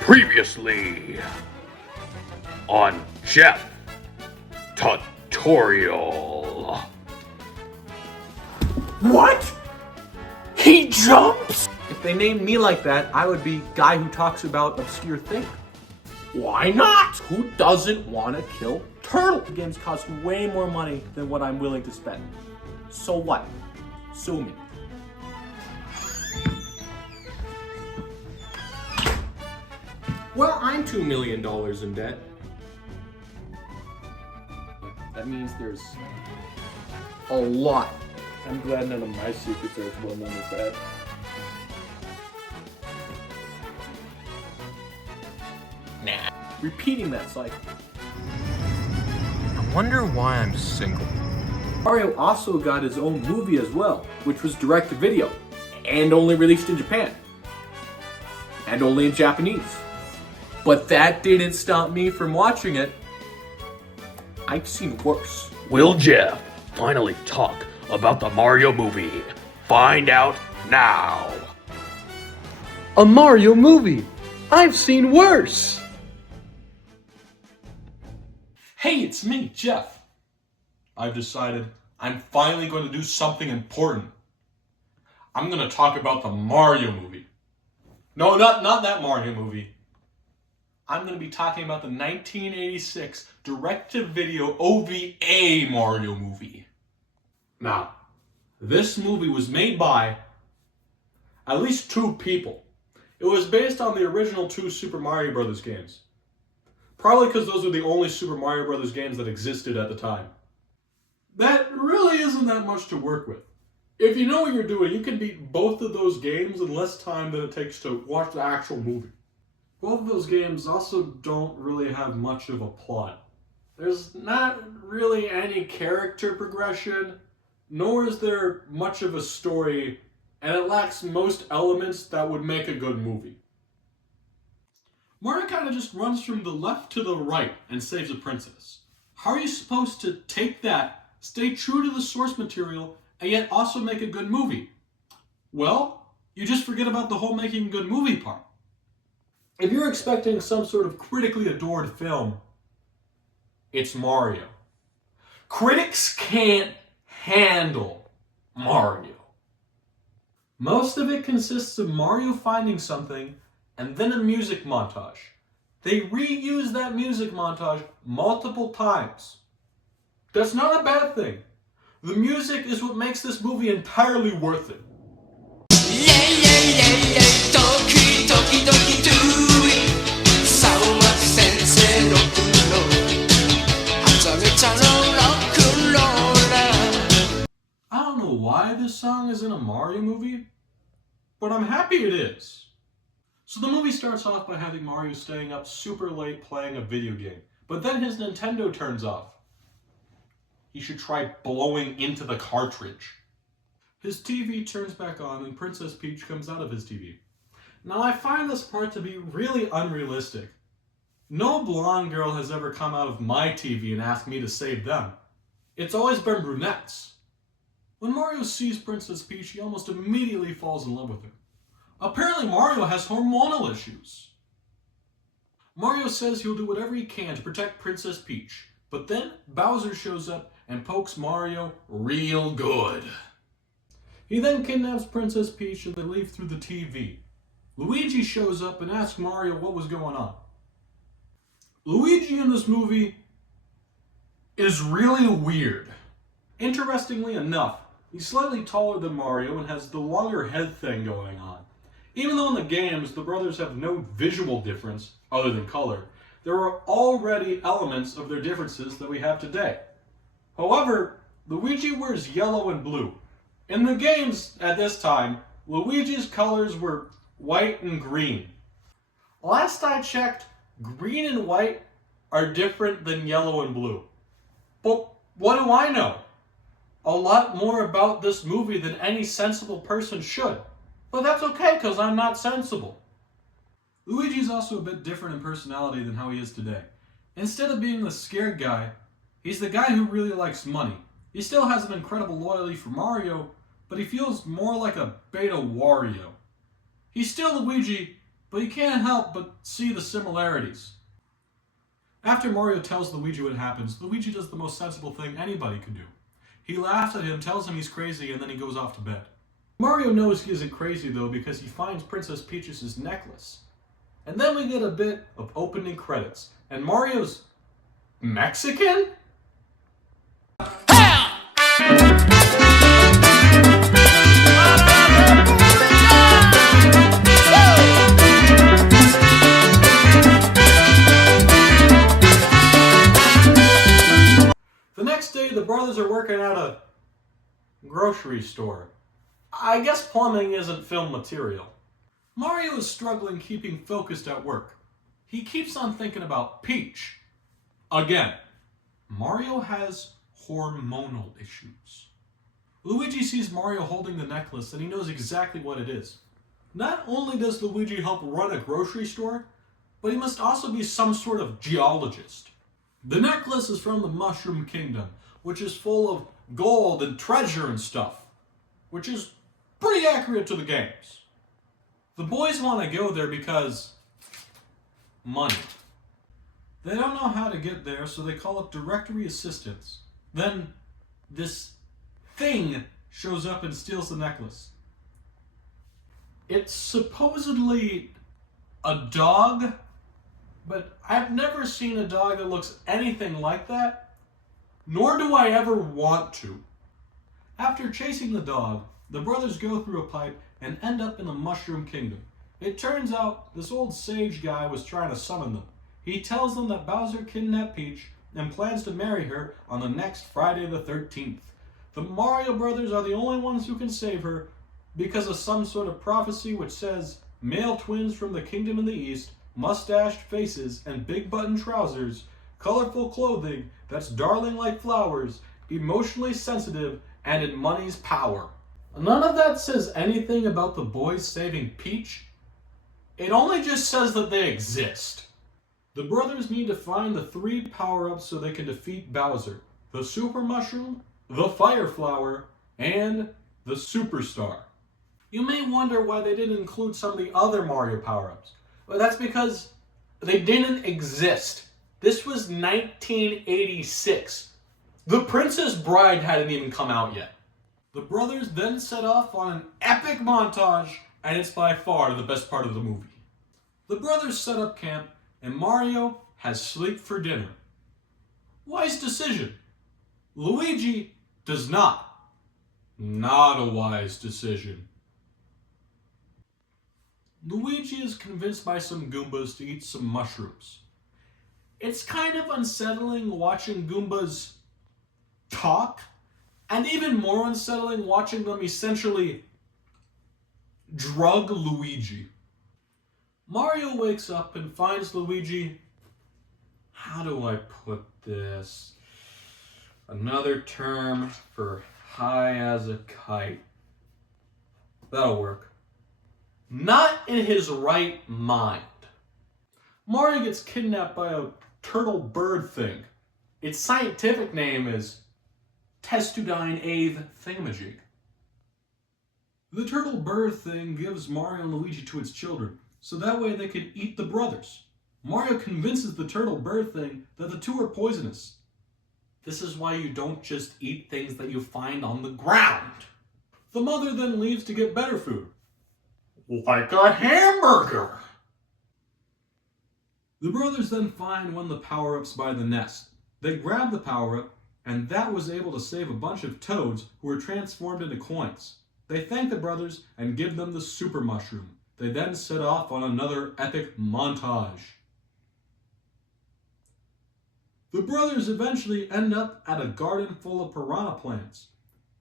Previously on Jeff Tutorial. What? He jumps? If they named me like that, I would be guy who talks about obscure things. Why not? Who doesn't want to kill turtle? The games cost way more money than what I'm willing to spend. So what? Sue me. Well, I'm $2 million in debt. That means there's a lot. I'm glad none of my secrets are as well known as that. Nah. Repeating that cycle. I wonder why I'm single. Mario also got his own movie as well, which was direct to video, and only released in Japan. And only in Japanese. But that didn't stop me from watching it. I've seen worse. Will Jeff finally talk about the Mario movie? Find out now. A Mario movie? I've seen worse. Hey, it's me, Jeff. I've decided I'm finally going to do something important. I'm going to talk about the Mario movie. No, not that Mario movie. I'm going to be talking about the 1986 direct-to-video OVA Mario movie. Now, this movie was made by at least two people. It was based on the original two Super Mario Bros. Games. Probably because those were the only Super Mario Bros. Games that existed at the time. That really isn't that much to work with. If you know what you're doing, you can beat both of those games in less time than it takes to watch the actual movie. Both of those games also don't really have much of a plot. There's not really any character progression, nor is there much of a story, and it lacks most elements that would make a good movie. Mario kind of just runs from the left to the right and saves a princess. How are you supposed to take that, stay true to the source material, and yet also make a good movie? Well, you just forget about the whole making a good movie part. If you're expecting some sort of critically adored film, it's Mario. Critics can't handle Mario. Most of it consists of Mario finding something and then a music montage. They reuse that music montage multiple times. That's not a bad thing. The music is what makes this movie entirely worth it. I don't know why this song is in a Mario movie, but I'm happy it is. So the movie starts off by having Mario staying up super late playing a video game, but then his Nintendo turns off. He should try blowing into the cartridge. His TV turns back on and Princess Peach comes out of his TV. Now I find this part to be really unrealistic. No blonde girl has ever come out of my TV and asked me to save them. It's always been brunettes. When Mario sees Princess Peach, he almost immediately falls in love with her. Apparently Mario has hormonal issues. Mario says he'll do whatever he can to protect Princess Peach, but then Bowser shows up and pokes Mario real good. He then kidnaps Princess Peach and they leave through the TV. Luigi shows up and asks Mario what was going on. Luigi in this movie is really weird. Interestingly enough, he's slightly taller than Mario and has the longer head thing going on. Even though in the games the brothers have no visual difference other than color, there are already elements of their differences that we have today. However, Luigi wears yellow and blue. In the games at this time, Luigi's colors were white and green. Last I checked, green and white are different than yellow and blue. But what do I know? A lot more about this movie than any sensible person should. But that's okay, because I'm not sensible. Luigi's also a bit different in personality than how he is today. Instead of being the scared guy, he's the guy who really likes money. He still has an incredible loyalty for Mario, but he feels more like a beta Wario. He's still Luigi, but you can't help but see the similarities. After Mario tells Luigi what happens, Luigi does the most sensible thing anybody could do. He laughs at him, tells him he's crazy, and then he goes off to bed. Mario knows he isn't crazy though because he finds Princess Peach's necklace. And then we get a bit of opening credits, and Mario's Mexican? The next day, the brothers are working at a grocery store. I guess plumbing isn't film material. Mario is struggling keeping focused at work. He keeps on thinking about Peach. Again, Mario has hormonal issues. Luigi sees Mario holding the necklace and he knows exactly what it is. Not only does Luigi help run a grocery store, but he must also be some sort of geologist. The necklace is from the Mushroom Kingdom, which is full of gold and treasure and stuff, which is pretty accurate to the games. The boys want to go there because money. They don't know how to get there, so they call up directory assistants. Then this thing shows up and steals the necklace. It's supposedly a dog, but I've never seen a dog that looks anything like that, nor do I ever want to. After chasing the dog, the brothers go through a pipe and end up in the Mushroom Kingdom. It turns out this old sage guy was trying to summon them. He tells them that Bowser kidnapped Peach and plans to marry her on the next Friday the 13th. The Mario brothers are the only ones who can save her because of some sort of prophecy which says male twins from the kingdom in the east, mustached faces and big button trousers, colorful clothing that's darling like flowers, emotionally sensitive, and in money's power. None of that says anything about the boys saving Peach. It only just says that they exist. The brothers need to find the 3 power-ups so they can defeat Bowser: the Super Mushroom, the Fire Flower, and the Superstar. You may wonder why they didn't include some of the other Mario power-ups. Well, that's because they didn't exist. This was 1986. The Princess Bride hadn't even come out yet. The brothers then set off on an epic montage, and it's by far the best part of the movie. The brothers set up camp, and Mario has sleep for dinner. Wise decision. Luigi does not. Not a wise decision. Luigi is convinced by some Goombas to eat some mushrooms. It's kind of unsettling watching Goombas talk, and even more unsettling watching them essentially drug Luigi. Mario wakes up and finds Luigi, how do I put this? Another term for high as a kite. That'll work. Not in his right mind. Mario gets kidnapped by a turtle bird thing. Its scientific name is Testudine Ave Thingamajig. The turtle bird thing gives Mario and Luigi to its children, so that way they can eat the brothers. Mario convinces the turtle bird thing that the 2 are poisonous. This is why you don't just eat things that you find on the ground. The mother then leaves to get better food. Like a hamburger! The brothers then find one of the power-ups by the nest. They grab the power-up, and that was able to save a bunch of toads who were transformed into coins. They thank the brothers and give them the super mushroom. They then set off on another epic montage. The brothers eventually end up at a garden full of piranha plants.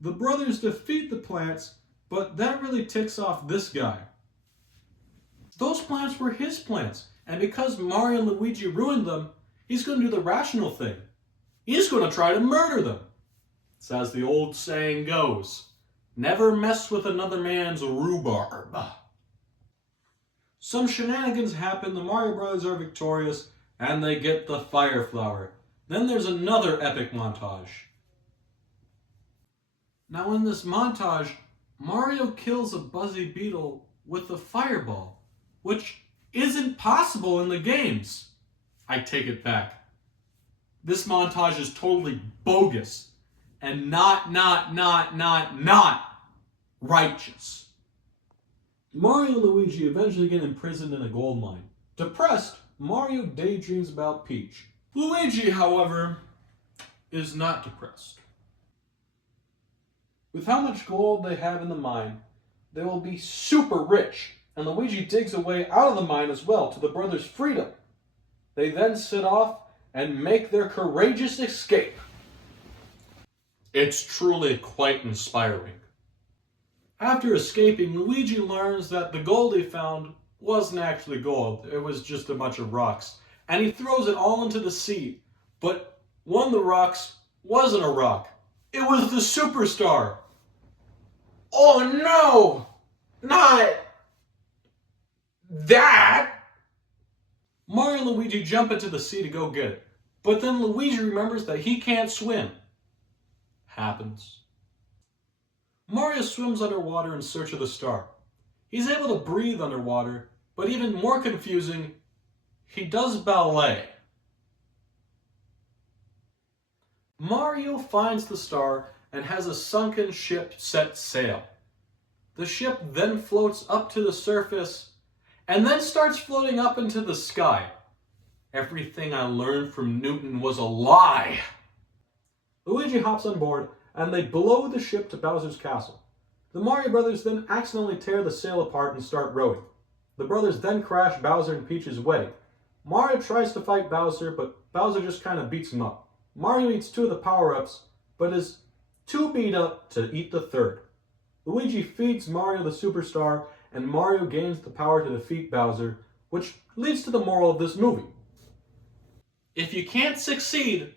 The brothers defeat the plants, but that really ticks off this guy. Those plants were his plants, and because Mario and Luigi ruined them, he's going to do the rational thing. He's going to try to murder them. It's as the old saying goes, never mess with another man's rhubarb. Some shenanigans happen, the Mario Brothers are victorious, and they get the Fire Flower. Then there's another epic montage. Now in this montage, Mario kills a Buzzy Beetle with a fireball, which isn't possible in the games. I take it back. This montage is totally bogus and not righteous. Mario and Luigi eventually get imprisoned in a gold mine. Depressed, Mario daydreams about Peach. Luigi, however, is not depressed. With how much gold they have in the mine, they will be super rich, and Luigi digs a way out of the mine as well to the brothers' freedom. They then set off and make their courageous escape. It's truly quite inspiring. After escaping, Luigi learns that the gold he found wasn't actually gold, it was just a bunch of rocks, and he throws it all into the sea. But one of the rocks wasn't a rock, it was the superstar. Oh no! Not that! Mario and Luigi jump into the sea to go get it, but then Luigi remembers that he can't swim. Happens. Mario swims underwater in search of the star. He's able to breathe underwater, but even more confusing, he does ballet. Mario finds the star and has a sunken ship set sail. The ship then floats up to the surface and then starts floating up into the sky. Everything I learned from Newton was a lie. Luigi hops on board and they blow the ship to Bowser's castle. The Mario brothers then accidentally tear the sail apart and start rowing. The brothers then crash Bowser and Peach's wedding. Mario tries to fight Bowser, but Bowser just kind of beats him up. Mario eats 2 of the power-ups, but is too beat up to eat the 3rd. Luigi feeds Mario the superstar, and Mario gains the power to defeat Bowser, which leads to the moral of this movie. If you can't succeed,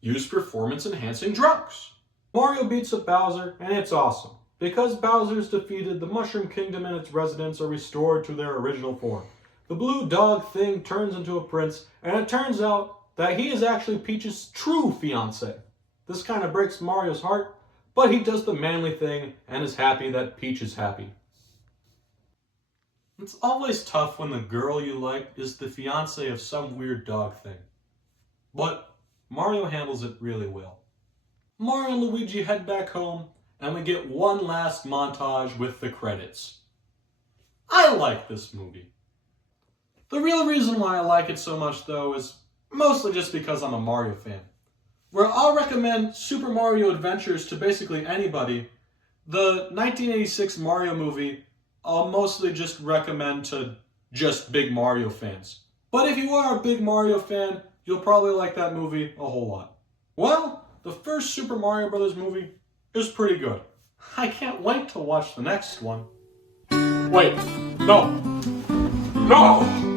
use performance-enhancing drugs. Mario beats up Bowser, and it's awesome. Because Bowser's defeated, the Mushroom Kingdom and its residents are restored to their original form. The blue dog thing turns into a prince, and it turns out that he is actually Peach's true fiancé. This kind of breaks Mario's heart, but he does the manly thing and is happy that Peach is happy. It's always tough when the girl you like is the fiancé of some weird dog thing. But Mario handles it really well. Mario and Luigi head back home, and we get one last montage with the credits. I like this movie. The real reason why I like it so much, though, is mostly just because I'm a Mario fan. Where I'll recommend Super Mario Adventures to basically anybody, the 1986 Mario movie I'll mostly just recommend to just big Mario fans. But if you are a big Mario fan, you'll probably like that movie a whole lot. Well, the first Super Mario Bros. Movie is pretty good. I can't wait to watch the next one. Wait, no! No!